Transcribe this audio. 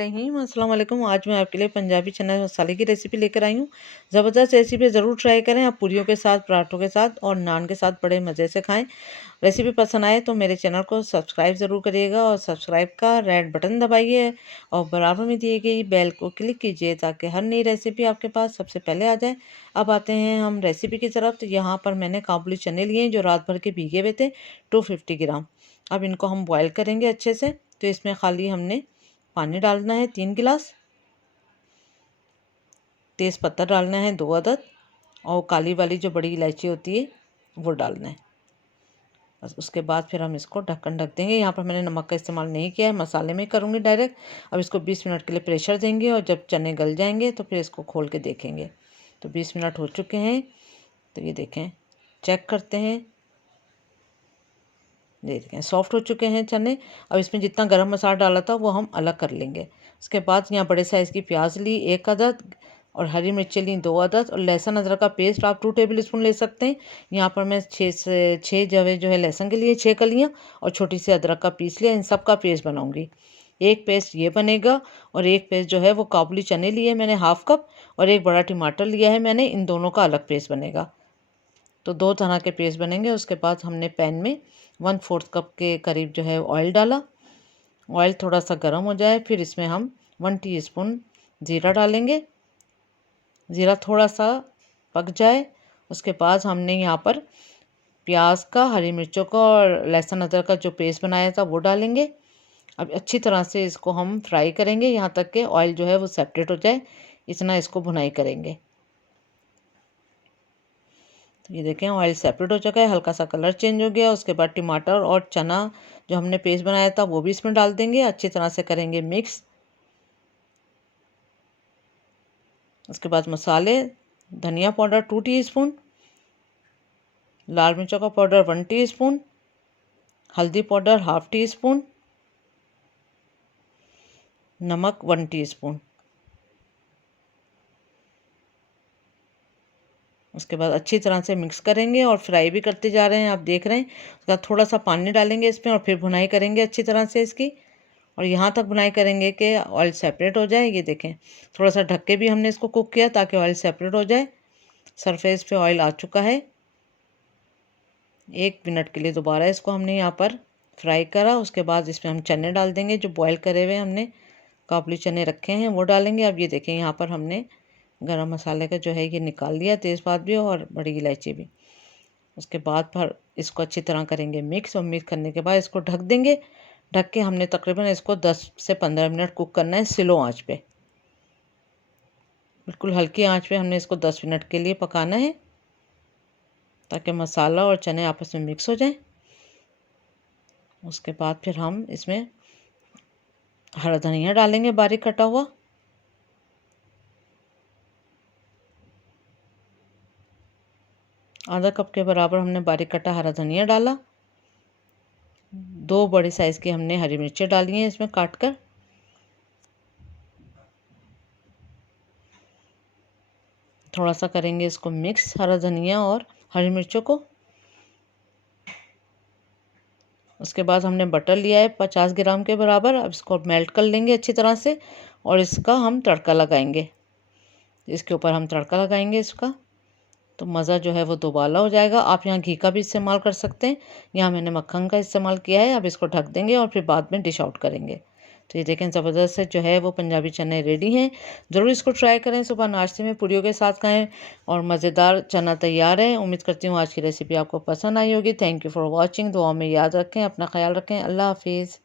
रहीम अस्सलाम वालेकुम। आज मैं आपके लिए पंजाबी चना मसाले की रेसिपी लेकर आई हूँ। ज़बरदस्त रेसिपी ज़रूर ट्राई करें। आप पूरियों के साथ, पराठों के साथ और नान के साथ बड़े मज़े से खाएं। रेसिपी पसंद आए तो मेरे चैनल को सब्सक्राइब ज़रूर करिएगा और सब्सक्राइब का रेड बटन दबाइए और बराबर में दिए गई बेल को क्लिक कीजिए ताकि हर नई रेसिपी आपके पास सबसे पहले आ जाए। अब आते हैं हम रेसिपी की तरफ। तो यहाँ पर मैंने काबुली चने लिए जो रात भर के भीगे हुए थे, 250 ग्राम। अब इनको हम बॉयल करेंगे अच्छे से। तो इसमें खाली हमने पानी डालना है 3 गिलास, तेज़ पत्ता डालना है 2 अदद और काली वाली जो बड़ी इलायची होती है वो डालना है। बस उसके बाद फिर हम इसको ढक्कन ढक देंगे। यहाँ पर मैंने नमक का इस्तेमाल नहीं किया है, मसाले में करूँगी डायरेक्ट। अब इसको 20 मिनट के लिए प्रेशर देंगे और जब चने गल जाएंगे तो फिर इसको खोल के देखेंगे। तो 20 मिनट हो चुके हैं। तो ये देखें, चेक करते हैं। देखें सॉफ्ट हो चुके हैं चने। अब इसमें जितना गरम मसाला डाला था वो हम अलग कर लेंगे। उसके बाद यहाँ बड़े साइज़ की प्याज ली 1 अदद और हरी मिर्ची ली 2 अदद और लहसुन अदरक का पेस्ट आप 2 टेबल स्पून ले सकते हैं। यहाँ पर मैं 6 से 6 जवे जो है लहसुन के लिए 6 कलियाँ और छोटी सी अदरक का पीस लिया। इन सब का पेस्ट बनाऊँगी। एक पेस्ट ये बनेगा और एक पेस्ट जो है वो काबुली चने लिए मैंने हाफ़ कप और एक बड़ा टमाटर लिया है मैंने। इन दोनों का अलग पेस्ट बनेगा। तो 2 तरह के पेस्ट बनेंगे। उसके बाद हमने पैन में 1/4 कप के करीब जो है ऑयल डाला। ऑयल थोड़ा सा गर्म हो जाए फिर इसमें हम 1 टीस्पून ज़ीरा डालेंगे। ज़ीरा थोड़ा सा पक जाए उसके बाद हमने यहाँ पर प्याज का, हरी मिर्चों का और लहसुन अदरक का जो पेस्ट बनाया था वो डालेंगे। अब अच्छी तरह से इसको हम फ्राई करेंगे यहाँ तक कि ऑयल जो है वो सेपरेट हो जाए। इतना इसको भुनाई करेंगे। तो ये देखें ऑयल सेपरेट हो चुका है, हल्का सा कलर चेंज हो गया। उसके बाद टमाटर और चना जो हमने पेस्ट बनाया था वो भी इसमें डाल देंगे। अच्छी तरह से करेंगे मिक्स। उसके बाद मसाले, धनिया पाउडर 2 टीस्पून, लाल मिर्चों का पाउडर 1 टीस्पून, हल्दी पाउडर 1/2 टीस्पून, नमक 1 टीस्पून। उसके बाद अच्छी तरह से मिक्स करेंगे और फ्राई भी करते जा रहे हैं। आप देख रहे हैं। उसके बाद थोड़ा सा पानी डालेंगे इसमें और फिर भुनाई करेंगे अच्छी तरह से इसकी। और यहाँ तक भुनाई करेंगे कि ऑयल सेपरेट हो जाए। ये देखें थोड़ा सा ढक के भी हमने इसको कुक किया ताकि ऑयल सेपरेट हो जाए। सरफेस पे ऑयल आ चुका है। 1 मिनट के लिए दोबारा इसको हमने यहाँ पर फ्राई करा। उसके बाद इसमें हम चने डाल देंगे जो बॉयल करे हुए हमने काबुली चने रखे हैं वो डालेंगे। अब ये देखें यहाँ पर हमने गरम मसाले का जो है ये निकाल लिया, तेज़पात भी और बड़ी इलायची भी। उसके बाद फिर इसको अच्छी तरह करेंगे मिक्स और मिक्स करने के बाद इसको ढक देंगे। ढक के हमने तकरीबन इसको 10 से 15 मिनट कुक करना है स्लो आंच पे। बिल्कुल हल्की आंच पे हमने इसको 10 मिनट के लिए पकाना है ताकि मसाला और चने आपस में मिक्स हो जाएं। उसके बाद फिर हम इसमें हरा धनिया डालेंगे बारीक कटा हुआ। आधा कप के बराबर हमने बारीक कटा हरा धनिया डाला। 2 बड़ी साइज़ की हमने हरी मिर्चें डाली हैं इसमें काट कर। थोड़ा सा करेंगे इसको मिक्स हरा धनिया और हरी मिर्चों को। उसके बाद हमने बटर लिया है 50 ग्राम के बराबर। अब इसको मेल्ट कर लेंगे अच्छी तरह से और इसका हम तड़का लगाएंगे। इसके ऊपर हम तड़का लगाएंगे इसका। तो मज़ा जो है वो दोबाला हो जाएगा। आप यहाँ घी का भी इस्तेमाल कर सकते हैं। यहाँ मैंने मक्खन का इस्तेमाल किया है। अब इसको ढक देंगे और फिर बाद में डिश आउट करेंगे। तो ये देखें ज़बरदस्त से जो है वो पंजाबी चने रेडी हैं। ज़रूर इसको ट्राई करें। सुबह नाश्ते में पूरियों के साथ खाएं और मज़ेदार चना तैयार है। उम्मीद करती हूँ आज की रेसिपी आपको पसंद आई होगी। Thank you for watching. दुआ में याद रखें, अपना ख्याल रखें। अल्लाह हाफिज़।